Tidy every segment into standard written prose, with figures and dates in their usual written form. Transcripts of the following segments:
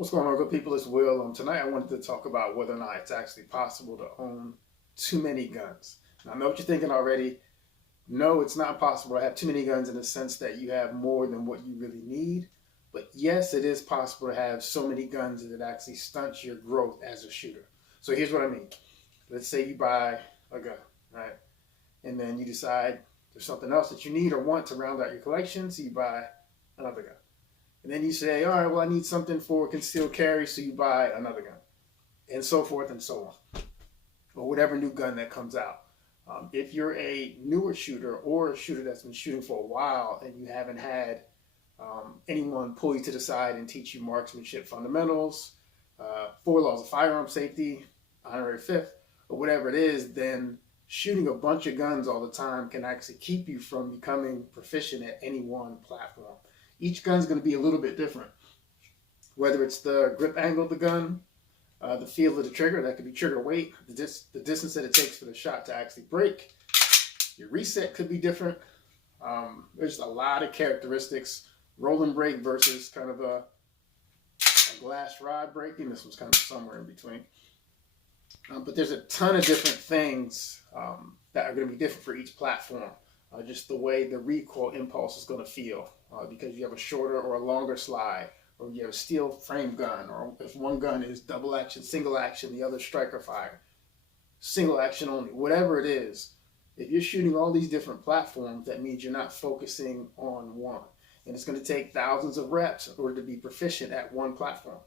What's going on, good people? It's Will. Tonight I wanted to talk about whether or not it's actually possible to own too many guns. Now, I know what you're thinking already. No, it's not possible to have too many guns in the sense that you have more than what you really need. But yes, it is possible to have so many guns that it actually stunts your growth as a shooter. So here's what I mean. Let's say you buy a gun, right? And then you decide there's something else that you need or want to round out your collection, so you buy another gun. And then you say, all right, well, I need something for concealed carry, so you buy another gun, and so forth and so on, or whatever new gun that comes out. If you're a newer shooter or a shooter that's been shooting for a while and you haven't had anyone pull you to the side and teach you marksmanship fundamentals, 4 laws of firearm safety, honorary fifth, or whatever it is, then shooting a bunch of guns all the time can actually keep you from becoming proficient at any one platform. Each gun's going to be a little bit different, whether it's the grip angle of the gun, the feel of the trigger, that could be trigger weight, the distance that it takes for the shot to actually break. Your reset could be different. There's a lot of characteristics. Rolling break versus kind of a glass rod breaking. This one's kind of somewhere in between. But there's a ton of different things that are going to be different for each platform. Just the way the recoil impulse is going to feel because you have a shorter or a longer slide, or you have a steel frame gun, or if one gun is double action, single action, the other striker fire, single action only, whatever it is. If you're shooting all these different platforms, that means you're not focusing on one. And it's going to take thousands of reps in order to be proficient at one platform.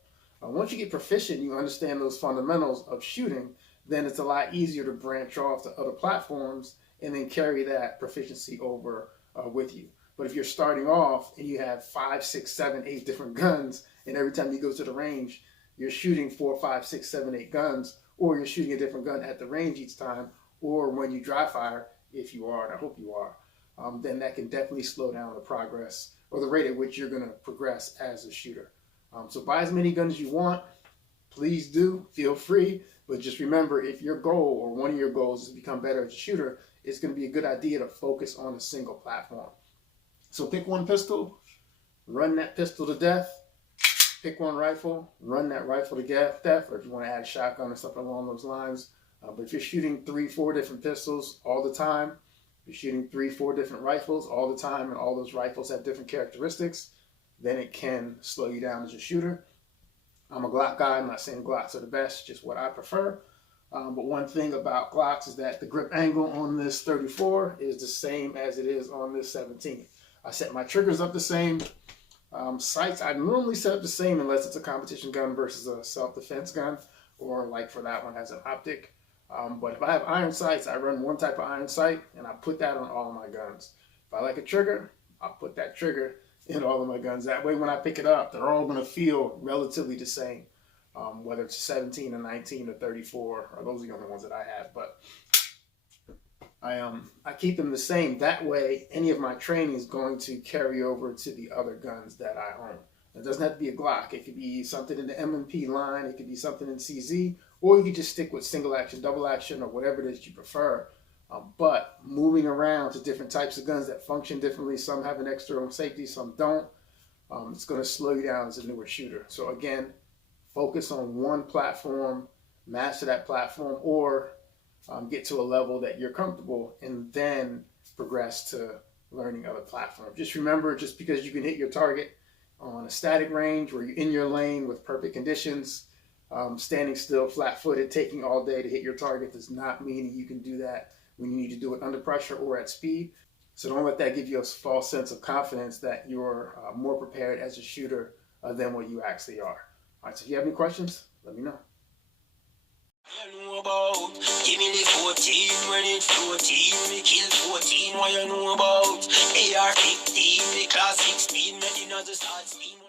Once you get proficient, you understand those fundamentals of shooting, then it's a lot easier to branch off to other platforms and then carry that proficiency over with you. But if you're starting off and you have 5, 6, 7, 8 different guns, and every time you go to the range, you're shooting 4, 5, 6, 7, 8 guns, or you're shooting a different gun at the range each time, or when you dry fire, if you are, and I hope you are, then that can definitely slow down the progress or the rate at which you're going to progress as a shooter. So buy as many guns as you want. Please do. Feel free. But just remember, if your goal or one of your goals is to become better as a shooter, it's going to be a good idea to focus on a single platform. So pick one pistol, run that pistol to death. Pick one rifle, run that rifle to death, or if you want to add a shotgun or something along those lines. But if you're shooting 3, 4 different pistols all the time, you're shooting 3, 4 different rifles all the time, and all those rifles have different characteristics, then it can slow you down as a shooter. I'm a Glock guy. I'm not saying Glocks are the best, just what I prefer. But one thing about Glocks is that the grip angle on this 34 is the same as it is on this 17. I set my triggers up the same. Sights, I normally set up the same unless it's a competition gun versus a self-defense gun, or like for that one has an optic. But if I have iron sights, I run one type of iron sight, and I put that on all of my guns. If I like a trigger, I'll put that trigger in all of my guns. That way when I pick it up, they're all going to feel relatively the same, whether it's 17 or 19 or 34, or those are the only ones that I have. But I keep them the same. That way, any of my training is going to carry over to the other guns that I own. It doesn't have to be a Glock. It could be something in the M&P line. It could be something in CZ, or you could just stick with single action, double action, or whatever it is you prefer. But moving around to different types of guns that function differently, some have an external safety, some don't, it's going to slow you down as a newer shooter. So again, focus on one platform, master that platform, or get to a level that you're comfortable, and then progress to learning other platforms. Just remember, just because you can hit your target on a static range where you're in your lane with perfect conditions, standing still, flat-footed, taking all day to hit your target does not mean that you can do that when you need to do it under pressure or at speed. So don't let that give you a false sense of confidence that you're more prepared as a shooter than what you actually are. All right, so if you have any questions, let me know. You know about, give me the 14, when it's 14, me kill 14, what you know about, AR-15, the class 16, me dinner to start steam.